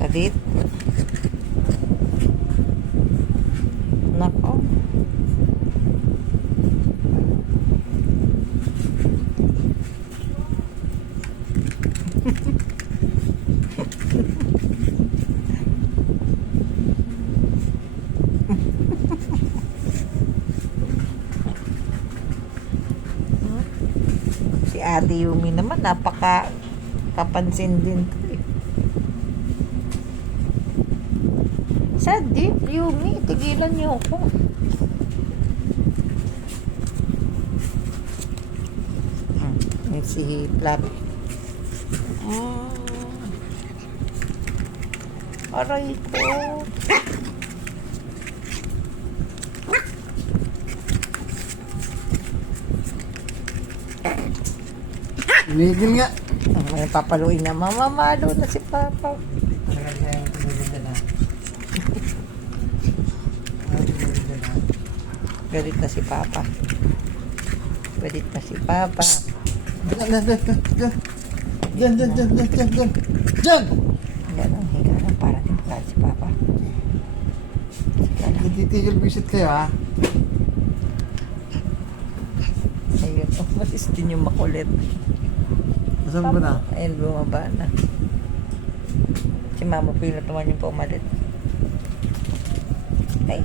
Kadit. Nako. Si Ate Yumi naman, kapansin din to eh. Sadip, Yumi, tigilan niyo ako. Si Hitler. Aray ko. Tumigil nga. May papaluin na. Mamamalo na si Papa. Galit na si Papa. Galit na si Papa. Diyan. Yan ang higa na para di makalit si Papa. Titigil visit kayo ha. Ayun. Matis din yung makulit. Nasaan ba na? Ayun, bumaba na. Si Mama Pilot naman yung pumalit. Ay.